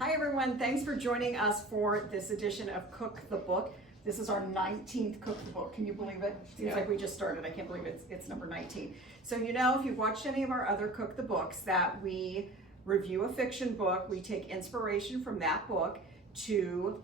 Hi everyone, thanks for joining us for this edition of Cook the Book. This is our 19th Cook the Book. Can you believe it? Seems like we just started. I can't believe it's number 19. So you know, if you've watched any of our other Cook the Books, that we review a fiction book, we take inspiration from that book to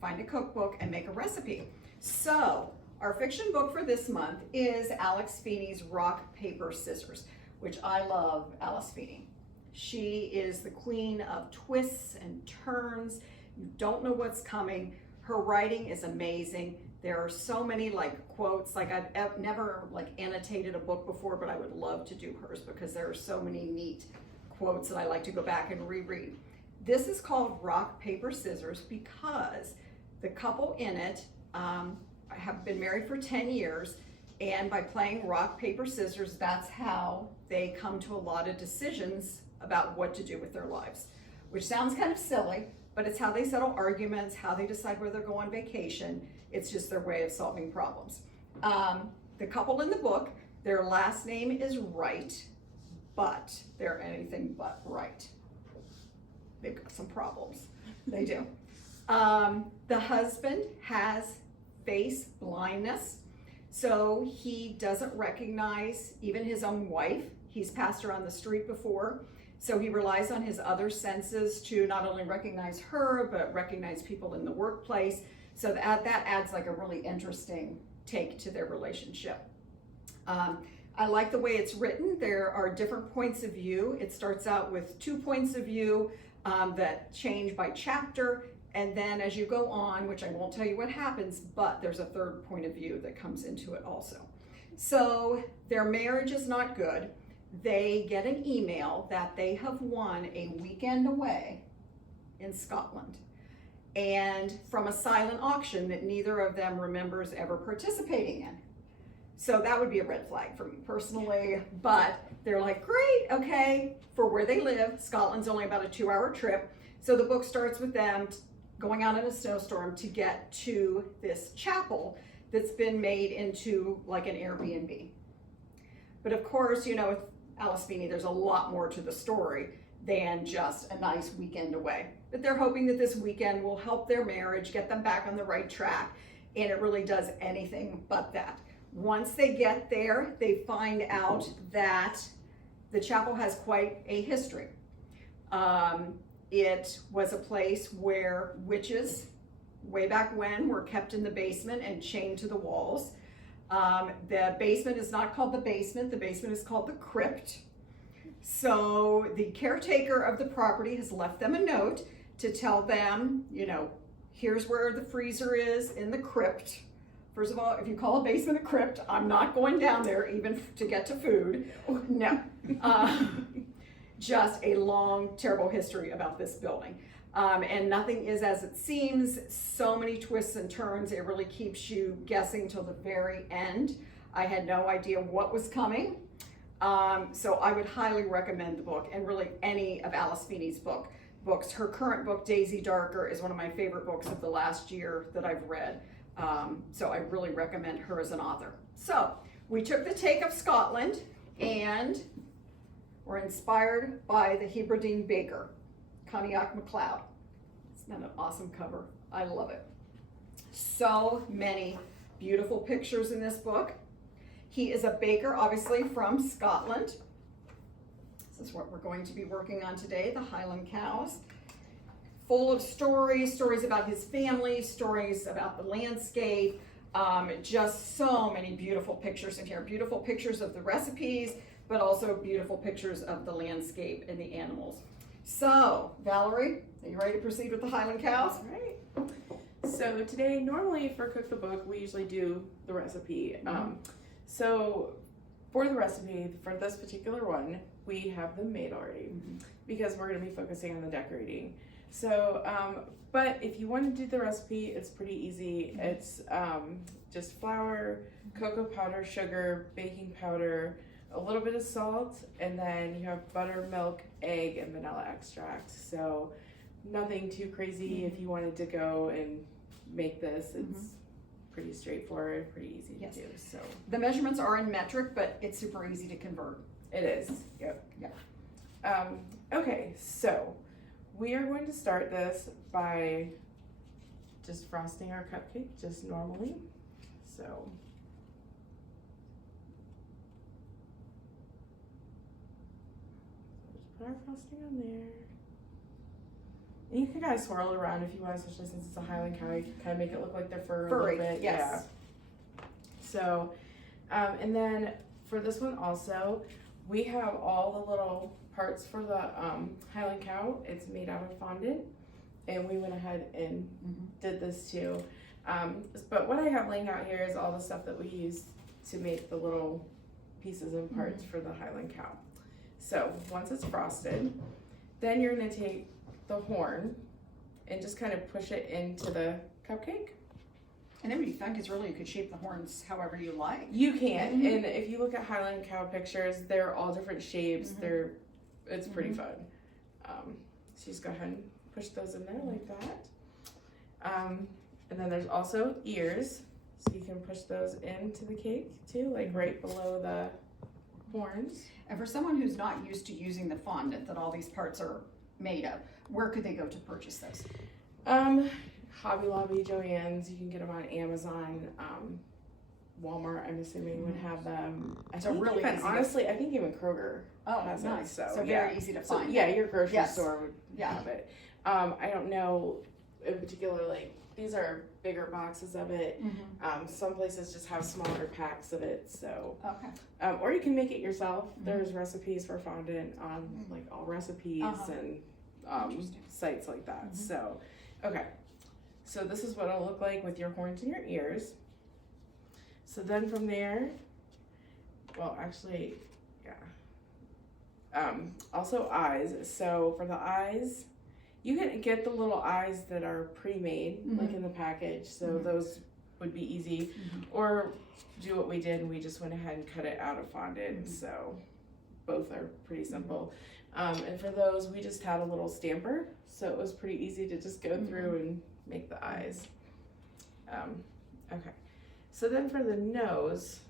find a cookbook and make a recipe. So our fiction book for this month is Alice Feeney's Rock, Paper, Scissors, which I love Alice Feeney. She is the queen of twists and turns. You don't know what's coming. Her writing is amazing. There are so many quotes. I've never annotated a book before, but I would love to do hers because there are so many neat quotes that I like to go back and reread. This is called Rock, Paper, Scissors because the couple in it have been married for 10 years, and by playing rock, paper, scissors, that's how they come to a lot of decisions about what to do with their lives, which sounds kind of silly, but it's how they settle arguments, how they decide where they'll go on vacation. It's just their way of solving problems. The couple in the book, their last name is Wright, but they're anything but right. They've got some problems. They do. The husband has face blindness, so he doesn't recognize even his own wife. He's passed her on the street before, so he relies on his other senses to not only recognize her, but recognize people in the workplace. So that adds a really interesting take to their relationship. I like the way it's written. There are different points of view. It starts out with 2 points of view that change by chapter. And then as you go on, which I won't tell you what happens, but there's a third point of view that comes into it also. So their marriage is not good. They get an email that they have won a weekend away in Scotland, and from a silent auction that neither of them remembers ever participating in. So that would be a red flag for me personally, but they're like, great, okay, for where they live. Scotland's only about a 2-hour trip. So the book starts with them going out in a snowstorm to get to this chapel that's been made into like an Airbnb. But of course, you know, with Alice Feeney, there's a lot more to the story than just a nice weekend away. But they're hoping that this weekend will help their marriage, get them back on the right track, and it really does anything but that. Once they get there, they find out that the chapel has quite a history. It was a place where witches, way back when, were kept in the basement and chained to the walls. The basement is not called the basement is called the crypt. So the caretaker of the property has left them a note to tell them, you know, here's where the freezer is in the crypt. First of all, if you call a basement a crypt, I'm not going down there even to get to food. No. Just a long, terrible history about this building. And nothing is as it seems. So many twists and turns. It really keeps you guessing till the very end. I had no idea what was coming. So I would highly recommend the book, and really any of Alice Feeney's books. Her current book, Daisy Darker, is one of my favorite books of the last year that I've read. So I really recommend her as an author. So we took the take of Scotland and were inspired by the Hebridean Baker, Coinneach MacLeod. Isn't that an awesome cover? I love it. So many beautiful pictures in this book. He is a baker, obviously from Scotland. This is what we're going to be working on today, the Highland Cows. Full of stories about his family, stories about the landscape, just so many beautiful pictures in here. Beautiful pictures of the recipes, but also beautiful pictures of the landscape and the animals. So, Valerie, are you ready to proceed with the Highland Cows? All right. So today, normally for Cook the Book, we usually do the recipe. So for the recipe, for this particular one, we have them made already because we're going to be focusing on the decorating. So, but if you want to do the recipe, it's pretty easy. It's just flour, cocoa powder, sugar, baking powder, a little bit of salt, and then you have butter, milk, egg, and vanilla extract. So nothing too crazy. If you wanted to go and make this, it's pretty straightforward, pretty easy to do. So the measurements are in metric, but it's super easy to convert. It is. Yep. Yeah. Okay, so we are going to start this by just frosting our cupcake just normally. So just put our frosting on there. And you can kind of swirl it around if you want, especially since it's a Highland Cow. You can kind of make it look like they're fur a little bit. Yes. Yeah. So, and then for this one also, we have all the little parts for the Highland Cow. It's made out of fondant, and we went ahead and did this too. But what I have laying out here is all the stuff that we used to make the little pieces and parts for the Highland Cow. So once it's frosted, then you're gonna take the horn and just kind of push it into the cupcake. And it would be fun because really you could shape the horns however you like. You can, and if you look at Highland Cow pictures, they're all different shapes. It's pretty fun. So just go ahead and push those in there like that. And then there's also ears, so you can push those into the cake too, like right below the horns. And for someone who's not used to using the fondant that all these parts are made of, where could they go to purchase those? Hobby Lobby, Joann's, you can get them on Amazon. Walmart, I'm assuming, would have them. Honestly, I think even Kroger has nice. it. So very easy to find. So, yeah, your grocery store would have it. I don't know in particular, like, these are bigger boxes of it. Some places just have smaller packs of it, so. Okay. Or you can make it yourself. There's recipes for fondant on like All Recipes and sites like that. So, okay. So this is what it'll look like with your horns and your ears. So then from there, well, actually, yeah. Also eyes. So for the eyes, you can get the little eyes that are pre-made, like in the package. So those would be easy. Or do what we did, and we just went ahead and cut it out of fondant. So both are pretty simple. And for those, we just had a little stamper. So it was pretty easy to just go through and make the eyes. Okay. So then for the nose,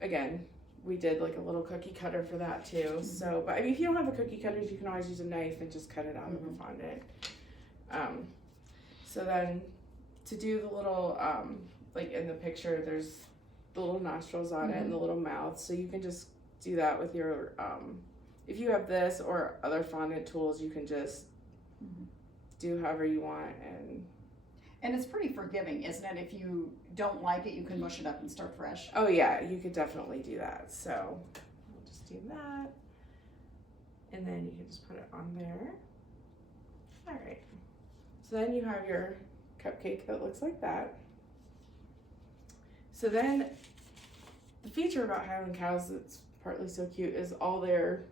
again, we did like a little cookie cutter for that too. So, but I mean, if you don't have a cookie cutter, you can always use a knife and just cut it out of the fondant. So then to do the little, like in the picture, there's the little nostrils on it and the little mouth. So you can just do that with your, if you have this or other fondant tools, you can just do however you want. And it's pretty forgiving, isn't it? If you don't like it, you can mush it up and start fresh. Oh yeah, you could definitely do that. So we'll just do that. And then you can just put it on there. All right. So then you have your cupcake that looks like that. So then the feature about Highland Cows that's partly so cute is all their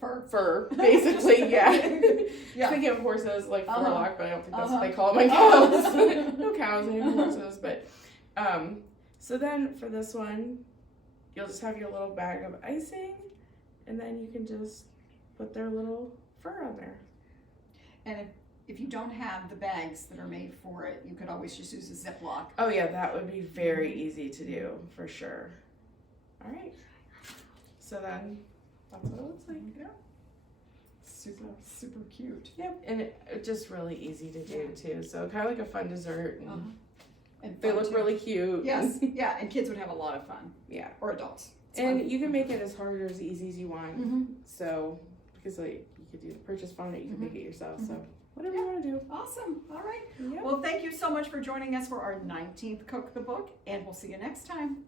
fur, basically. Thinking of horses like furlock, but I don't think that's what they call my cows. No cows, I have horses. But so then for this one, you'll just have your little bag of icing, and then you can just put their little fur on there. And if you don't have the bags that are made for it, you could always just use a Ziploc. Oh yeah, that would be very easy to do for sure. All right. So then that's what it looks like. Yeah. Super cute. Yep, and it's just really easy to do too. So kind of like a fun dessert, and they fun look too. really cute. Yes, yeah, and kids would have a lot of fun. Yeah, or adults. It's and fun. you can make it as hard or as easy as you want. So because like you could do purchase fondant, you can make it yourself. So whatever you want to do. Awesome. All right. Yep. Well, thank you so much for joining us for our 19th Cook the Book, and we'll see you next time.